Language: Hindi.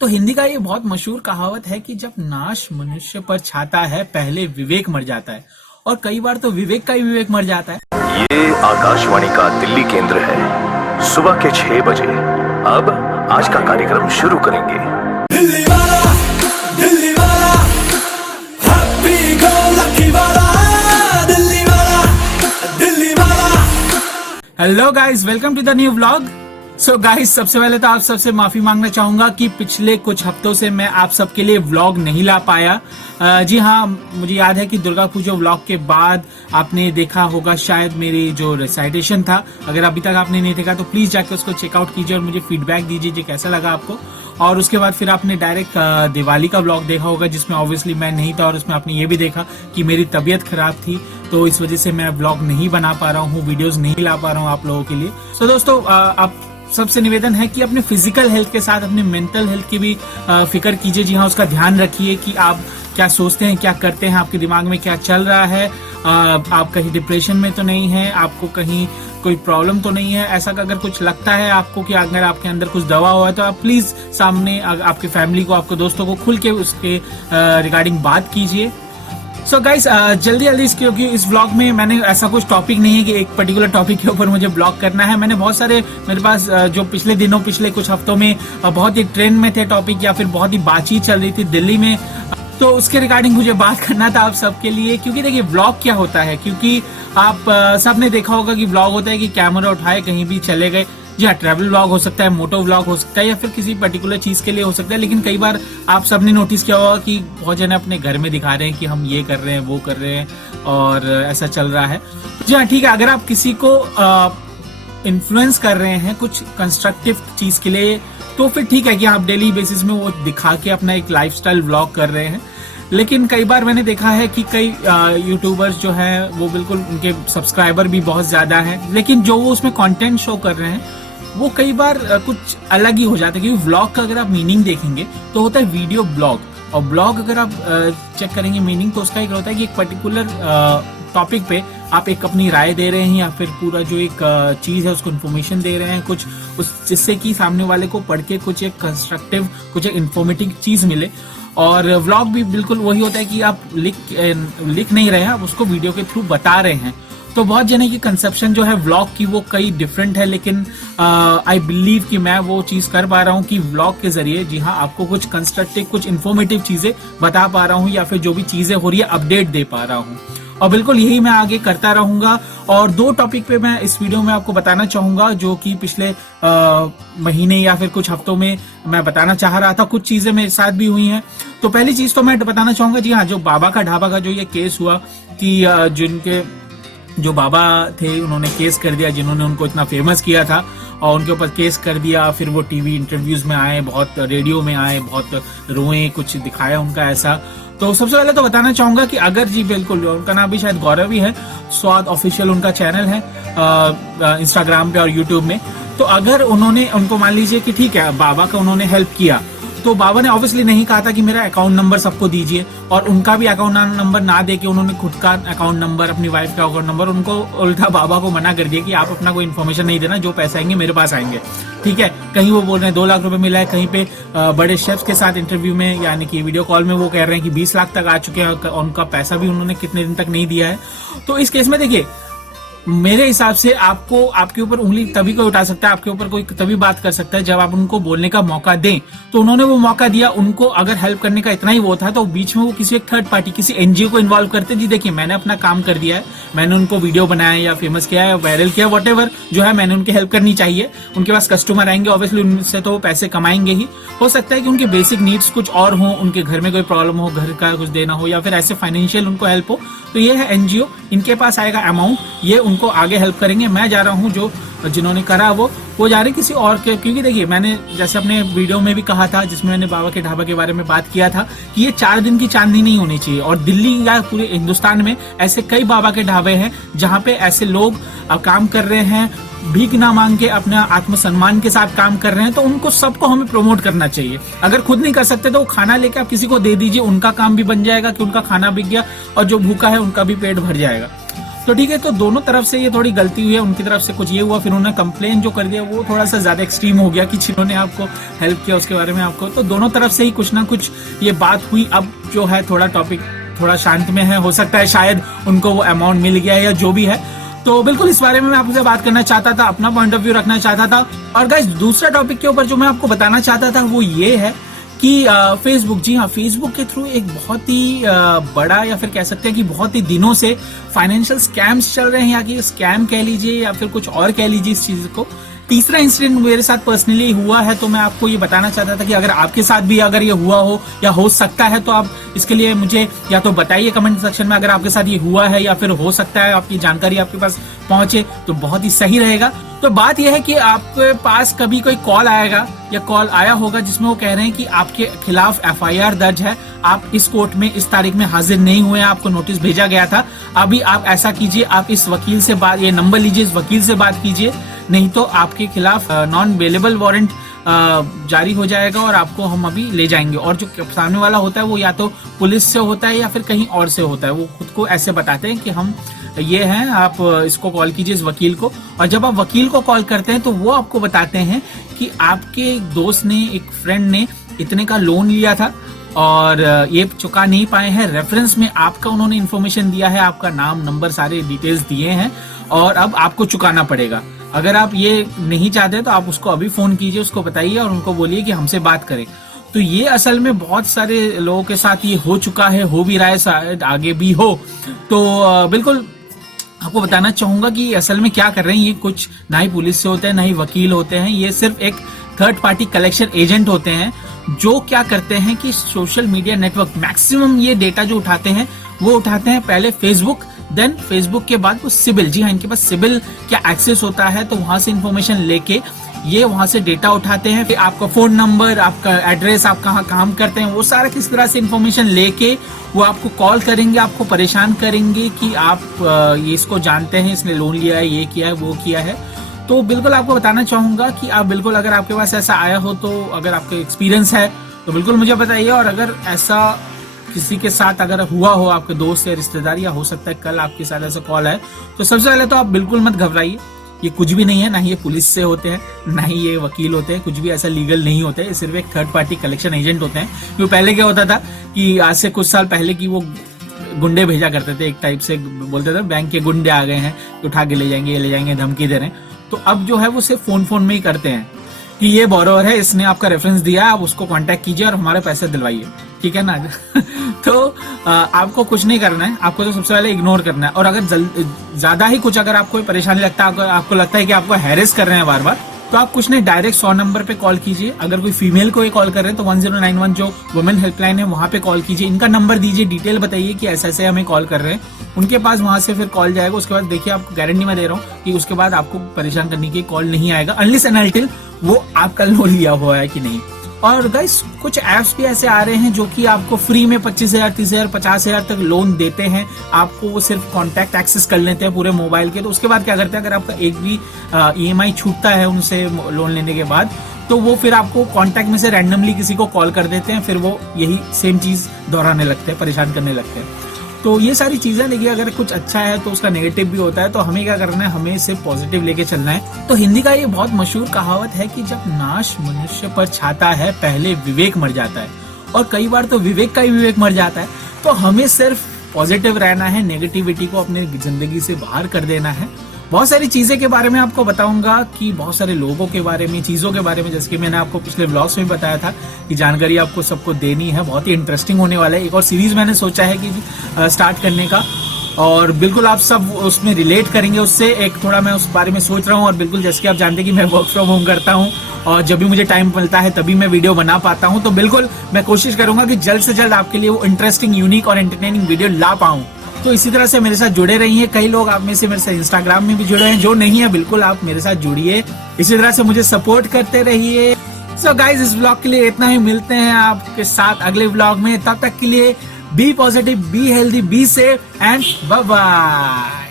तो हिंदी का ये बहुत मशहूर कहावत है कि जब नाश मनुष्य पर छाता है पहले विवेक मर जाता है, और कई बार तो विवेक का ही विवेक मर जाता है। ये आकाशवाणी का दिल्ली केंद्र है। सुबह के 6 बजे अब आज का कार्यक्रम शुरू करेंगे। दिल्ली वाला, दिल्ली वाला, हैप्पी गो लकी वाला, दिल्ली वाला, दिल्ली वाला। Hello guys, welcome to the new vlog. So guys, सबसे पहले तो आप सबसे माफी मांगना चाहूंगा कि पिछले कुछ हफ्तों से मैं आप सबके लिए व्लॉग नहीं ला पाया। जी हाँ, मुझे याद है कि दुर्गा पूजा व्लॉग के बाद आपने देखा होगा शायद मेरी जो रिसाइटेशन था। अगर अभी तक आपने नहीं देखा तो प्लीज जाकर उसको चेकआउट कीजिए और मुझे फीडबैक दीजिए कि कैसा लगा आपको। और उसके बाद फिर आपने डायरेक्ट दिवाली का व्लॉग देखा होगा जिसमें ऑब्वियसली मैं नहीं था, और उसमें आपने ये भी देखा कि मेरी तबीयत खराब थी, तो इस वजह से मैं व्लॉग नहीं बना पा रहा हूँ, वीडियोस नहीं ला पा रहा हूँ आप लोगों के लिए। तो दोस्तों, आप सबसे निवेदन है कि अपने फिजिकल हेल्थ के साथ अपने मेंटल हेल्थ की भी फिक्र कीजिए। जी हाँ, उसका ध्यान रखिए कि आप क्या सोचते हैं, क्या करते हैं, आपके दिमाग में क्या चल रहा है। आप कहीं डिप्रेशन में तो नहीं है, आपको कहीं कोई प्रॉब्लम तो नहीं है। ऐसा अगर कुछ लगता है आपको कि अगर आपके अंदर कुछ दवा हुआ है तो आप प्लीज सामने आपके फैमिली को, आपके दोस्तों को खुल के उसके रिगार्डिंग बात कीजिए। सो गाइस, जल्दी क्योंकि इस ब्लॉग में मैंने ऐसा कुछ टॉपिक नहीं है कि एक पर्टिकुलर टॉपिक के ऊपर मुझे ब्लॉग करना है। मैंने बहुत सारे, मेरे पास जो पिछले दिनों, पिछले कुछ हफ्तों में बहुत ही ट्रेंड में थे टॉपिक, या फिर बहुत ही बातचीत चल रही थी दिल्ली में, तो उसके रिगार्डिंग मुझे बात करना था आप सबके लिए। क्योंकि देखिए, ब्लॉग क्या होता है, क्योंकि आप सबने देखा होगा कि ब्लॉग होता है कि कैमरा उठाए कहीं भी चले गए। जी हाँ, ट्रैवल व्लॉग हो सकता है, मोटो व्लॉग हो सकता है, या फिर किसी पर्टिकुलर चीज के लिए हो सकता है। लेकिन कई बार आप सबने नोटिस किया होगा कि बहुत जने अपने घर में दिखा रहे हैं कि हम ये कर रहे हैं, वो कर रहे हैं, और ऐसा चल रहा है। जी हाँ, ठीक है, अगर आप किसी को इन्फ्लुएंस कर रहे हैं कुछ कंस्ट्रक्टिव चीज के लिए, तो फिर ठीक है कि आप डेली बेसिस में वो दिखा के अपना एक लाइफस्टाइल व्लॉग कर रहे हैं। लेकिन कई बार मैंने देखा है कि कई यूट्यूबर्स जो हैं वो बिल्कुल, उनके सब्सक्राइबर भी बहुत ज्यादा हैं, लेकिन जो वो उसमें कंटेंट शो कर रहे हैं वो कई बार कुछ अलग ही हो जाता है। क्योंकि व्लॉग का अगर आप मीनिंग देखेंगे तो होता है वीडियो ब्लॉग, और ब्लॉग अगर आप चेक करेंगे मीनिंग, तो उसका एक होता है कि एक पर्टिकुलर टॉपिक पे आप एक अपनी राय दे रहे हैं, या फिर पूरा जो एक चीज है उसको इन्फॉर्मेशन दे रहे हैं कुछ, उस जिससे कि सामने वाले को पढ़ के कुछ एक कंस्ट्रक्टिव, कुछ एक इन्फॉर्मेटिव चीज मिले। और व्लॉग भी बिल्कुल वही होता है कि आप लिख नहीं रहे हैं, आप उसको वीडियो के थ्रू बता रहे हैं। तो बहुत जने की कंसेप्शन जो है व्लॉग की वो कई डिफरेंट है, लेकिन आई बिलीव कि मैं वो चीज कर पा रहा हूँ कि व्लॉग के जरिए, जी हाँ, आपको कुछ कंस्ट्रक्टिव, कुछ इन्फॉर्मेटिव चीजें बता पा रहा हूँ, या फिर जो भी चीजें हो रही है अपडेट दे पा रहा हूँ। और बिल्कुल यही मैं आगे करता रहूंगा। और 2 टॉपिक पे मैं इस वीडियो में आपको बताना चाहूंगा, जो कि पिछले महीने या फिर कुछ हफ्तों में मैं बताना चाह रहा था। कुछ चीजें मेरे साथ भी हुई हैं। तो पहली चीज तो मैं बताना चाहूंगा, जी हाँ, जो बाबा का ढाबा का जो ये केस हुआ कि जिनके जो बाबा थे उन्होंने केस कर दिया, जिन्होंने उनको इतना फेमस किया था, और उनके ऊपर केस कर दिया। फिर वो टीवी इंटरव्यूज में आए, बहुत रेडियो में आए, बहुत रोए, कुछ दिखाया उनका ऐसा। तो सबसे पहले तो बताना चाहूंगा कि अगर, जी बिल्कुल, उनका नाम भी शायद गौरव ही है, स्वाद ऑफिशियल उनका चैनल है इंस्टाग्राम पे और यूट्यूब में। तो अगर उनको मान लीजिए कि ठीक है, बाबा का उन्होंने हेल्प किया, तो बाबा ने ऑब्वियसली नहीं कहा था कि मेरा अकाउंट नंबर सबको दीजिए, और उनका भी अकाउंट नंबर ना देके उन्होंने खुद का अकाउंट नंबर, अपनी वाइफ का अकाउंट नंबर, उनको उल्टा बाबा को मना कर दिया कि आप अपना कोई इन्फॉर्मेशन नहीं देना, जो पैसे आएंगे मेरे पास आएंगे। ठीक है, कहीं वो बोल रहे हैं 2 लाख रुपए मिला है, कहीं पे बड़े शेफ्स के साथ इंटरव्यू में, यानी कि वीडियो कॉल में वो कह रहे हैं कि 20 लाख तक आ चुके हैं, उनका पैसा भी उन्होंने कितने दिन तक नहीं दिया है। तो इस केस में देखिए, मेरे हिसाब से आपको, आपके ऊपर उंगली तभी कोई उठा सकता है, आपके ऊपर कोई तभी बात कर सकता है जब आप उनको बोलने का मौका दें। तो उन्होंने वो मौका दिया, उनको अगर हेल्प करने का इतना ही वो था, तो बीच में वो किसी एक थर्ड पार्टी, किसी एनजीओ को इन्वॉल्व करते। जी देखिए, मैंने अपना काम कर दिया है, मैंने उनको वीडियो बनाया या फेमस किया है, वायरल किया, व्हाटएवर जो है, मैंने उनकी हेल्प करनी चाहिए। उनके पास कस्टमर आएंगे, ऑब्वियसली उनसे तो वो पैसे कमाएंगे ही। हो सकता है कि उनके बेसिक नीड्स कुछ और हो, उनके घर में कोई प्रॉब्लम हो, घर का कुछ देना हो, या फिर ऐसे फाइनेंशियल उनको हेल्प हो, तो ये है एनजीओ, इनके पास आएगा अमाउंट, ये उनको आगे हेल्प करेंगे। मैं जा रहा हूँ, जो जिन्होंने करा वो जा रहे किसी और के, क्योंकि देखिए, मैंने जैसे अपने वीडियो में भी कहा था, जिसमें मैंने बाबा के ढाबा के बारे में बात किया था, कि ये 4 दिन की चांदनी नहीं होनी चाहिए। और दिल्ली या पूरे हिंदुस्तान में ऐसे कई बाबा के ढाबे हैं जहाँ पे ऐसे लोग काम कर रहे हैं, भीख ना मांग के, अपना आत्मसम्मान के साथ काम कर रहे हैं। तो उनको सबको हमें प्रमोट करना चाहिए। अगर खुद नहीं कर सकते तो वो खाना लेके आप किसी को दे दीजिए, उनका काम भी बन जाएगा कि उनका खाना बिक गया, और जो भूखा है उनका भी पेट भर जाएगा। तो ठीक है, तो दोनों तरफ से ये थोड़ी गलती हुई है, उनकी तरफ से कुछ ये हुआ, फिर उन्होंने कंप्लेन जो कर दिया वो थोड़ा सा ज्यादा एक्सट्रीम हो गया कि जिन्होंने आपको हेल्प किया उसके बारे में आपको, तो दोनों तरफ से ही कुछ ना कुछ ये बात हुई। अब जो है थोड़ा टॉपिक थोड़ा शांत में है, हो सकता है शायद उनको वो अमाउंट मिल गया या जो भी है। तो बिल्कुल इस बारे में मैं आपसे बात करना चाहता था, अपना पॉइंट ऑफ व्यू रखना चाहता था। और गाइस दूसरा टॉपिक के ऊपर जो मैं आपको बताना चाहता था वो ये है कि फेसबुक, जी हाँ, फेसबुक के थ्रू एक बहुत ही बड़ा या फिर कह सकते हैं कि बहुत ही दिनों से फाइनेंशियल स्कैम्स चल रहे हैं, या कि स्कैम कह लीजिए या फिर कुछ और कह लीजिए इस चीज को। तीसरा इंसिडेंट मेरे साथ पर्सनली हुआ है, तो मैं आपको ये बताना चाहता था कि अगर आपके साथ भी अगर ये हुआ हो या हो सकता है तो आप इसके लिए मुझे या तो बताइए कमेंट सेक्शन में, अगर आपके साथ ये हुआ है या फिर हो सकता है आपकी जानकारी आपके पास पहुंचे तो बहुत ही सही रहेगा। तो बात यह है कि आपके पास कभी कोई कॉल आएगा या कॉल आया होगा जिसमें वो कह रहे हैं कि आपके खिलाफ FIR दर्ज है, आप इस कोर्ट में इस तारीख में हाजिर नहीं हुए, आपको नोटिस भेजा गया था, अभी आप ऐसा कीजिए, आप इस वकील से बात, ये नंबर लीजिए, इस वकील से बात कीजिए, नहीं तो आपके खिलाफ नॉन बेलेबल वारंट जारी हो जाएगा और आपको हम अभी ले जाएंगे। और जो सामने वाला होता है वो या तो पुलिस से होता है या फिर कहीं और से होता है, वो खुद को ऐसे बताते हैं कि हम ये हैं, आप इसको कॉल कीजिए इस वकील को। और जब आप वकील को कॉल करते हैं तो वो आपको बताते हैं कि आपके एक दोस्त ने, एक फ्रेंड ने इतने का लोन लिया था और ये चुका नहीं पाए हैं, रेफरेंस में आपका उन्होंने इन्फॉर्मेशन दिया है, आपका नाम नंबर सारे डिटेल्स दिए हैं और अब आपको चुकाना पड़ेगा। अगर आप ये नहीं चाहते तो आप उसको अभी फोन कीजिए, उसको बताइए और उनको बोलिए कि हमसे बात करें। तो ये असल में बहुत सारे लोगों के साथ ये हो चुका है, हो भी रहा है, शायद आगे भी हो। तो बिल्कुल आपको बताना चाहूंगा कि असल में क्या कर रहे हैं ये, कुछ ना ही पुलिस से होते हैं ना ही वकील होते हैं, ये सिर्फ एक थर्ड पार्टी कलेक्शन एजेंट होते हैं जो क्या करते हैं कि सोशल मीडिया नेटवर्क मैक्सिमम ये डेटा जो उठाते हैं वो उठाते हैं पहले फेसबुक, देन फेसबुक के बाद वो सिबिल, जी हाँ, इनके पास सिबिल क्या एक्सेस होता है, तो वहां से इंफॉर्मेशन लेके ये वहां से डेटा उठाते हैं, फिर आपका फोन नंबर, आपका एड्रेस, आप कहाँ काम करते हैं, वो सारा किस तरह से इंफॉर्मेशन लेके वो आपको कॉल करेंगे, आपको परेशान करेंगे कि आप ये इसको जानते हैं, इसने लोन लिया है, ये किया है, वो किया है। तो बिल्कुल आपको बताना चाहूंगा कि आप बिल्कुल अगर आपके पास ऐसा आया हो तो अगर आपका एक्सपीरियंस है तो बिल्कुल मुझे बताइए। और अगर ऐसा किसी के साथ अगर हुआ हो, आपके दोस्त या रिश्तेदार, या हो सकता है कल आपके साथ ऐसा कॉल है, तो सबसे पहले तो आप बिल्कुल मत घबराइए, ये कुछ भी नहीं है, ना ही ये पुलिस से होते हैं, ना ही ये वकील होते हैं, कुछ भी ऐसा लीगल नहीं होता है, ये सिर्फ एक थर्ड पार्टी कलेक्शन एजेंट होते हैं। क्यों पहले क्या होता था कि आज से कुछ साल पहले की वो गुंडे भेजा करते थे, एक टाइप से बोलते थे बैंक के गुंडे आ गए हैं, उठा के ले जाएंगे, ये ले जाएंगे, धमकी दे रहे हैं। तो अब जो है वो सिर्फ फोन में ही करते हैं कि ये बोरोवर है, इसने आपका रेफरेंस दिया, आप उसको कांटेक्ट कीजिए और हमारे पैसे दिलवाइए, ठीक है ना। तो आपको कुछ नहीं करना है, आपको तो सबसे पहले इग्नोर करना है। और अगर ज्यादा ही कुछ अगर आपको परेशानी लगता है, आपको लगता है कि आपको हैरेस कर रहे हैं बार बार, तो आप कुछ नहीं, डायरेक्ट 100 नंबर पे कॉल कीजिए। अगर कोई फीमेल को ये कॉल कर रहे हैं तो 1091 जो वुमेन हेल्पलाइन है वहां पे कॉल कीजिए, इनका नंबर दीजिए, डिटेल बताइए कि ऐसे ऐसे हमें कॉल कर रहे हैं, उनके पास वहां से फिर कॉल जाएगा। उसके बाद देखिए, आपको गारंटी मैं दे रहा हूँ कि उसके बाद आपको परेशान करने की कॉल नहीं आएगा, अनलेस एंड अनटिल वो आपका लोन लिया हुआ है कि नहीं। और गाइस कुछ ऐप्स भी ऐसे आ रहे हैं जो कि आपको फ्री में 25,000, 30,000, 50,000 तक लोन देते हैं, आपको वो सिर्फ कॉन्टैक्ट एक्सेस कर लेते हैं पूरे मोबाइल के। तो उसके बाद क्या करते हैं, अगर आपका एक भी EMI छूटता है उनसे लोन लेने के बाद, तो वो फिर आपको कॉन्टैक्ट में से रैंडमली किसी को कॉल कर देते हैं, फिर वो यही सेम चीज दोहराने लगते हैं, परेशान करने लगते हैं। तो ये सारी चीजें, देखिए अगर कुछ अच्छा है तो उसका नेगेटिव भी होता है, तो हमें क्या करना है, हमें सिर्फ पॉजिटिव लेके चलना है। तो हिंदी का ये बहुत मशहूर कहावत है कि जब नाश मनुष्य पर छाता है पहले विवेक मर जाता है, और कई बार तो विवेक का ही विवेक मर जाता है। तो हमें सिर्फ पॉजिटिव रहना है, नेगेटिविटी को अपने जिंदगी से बाहर कर देना है। बहुत सारी चीजें के बारे में आपको बताऊंगा, कि बहुत सारे लोगों के बारे में, चीजों के बारे में, जैसे कि मैंने आपको पिछले व्लॉग्स में बताया था कि जानकारी आपको सबको देनी है, बहुत ही इंटरेस्टिंग होने वाला है। एक और सीरीज मैंने सोचा है कि स्टार्ट करने का, और बिल्कुल आप सब उसमें रिलेट करेंगे उससे, एक थोड़ा मैं उस बारे में सोच रहा हूँ। और बिल्कुल जैसे कि आप जानते हैं कि मैं वर्क फ्रॉम होम करता हूँ और जब भी मुझे टाइम मिलता है तभी मैं वीडियो बना पाता हूँ, तो बिल्कुल मैं कोशिश करूंगा कि जल्द से जल्द आपके लिए वो इंटरेस्टिंग, यूनिक और एंटरटेनिंग वीडियो ला पाऊँ। तो इसी तरह से मेरे साथ जुड़े रहिए। कई लोग आप में से मेरे साथ इंस्टाग्राम में भी जुड़े हैं, जो नहीं है बिल्कुल आप मेरे साथ जुड़िए, इसी तरह से मुझे सपोर्ट करते रहिए। सो गाइज, इस ब्लॉग के लिए इतना ही, मिलते हैं आपके साथ अगले ब्लॉग में, तब तक के लिए be positive, be healthy, be safe and bye bye.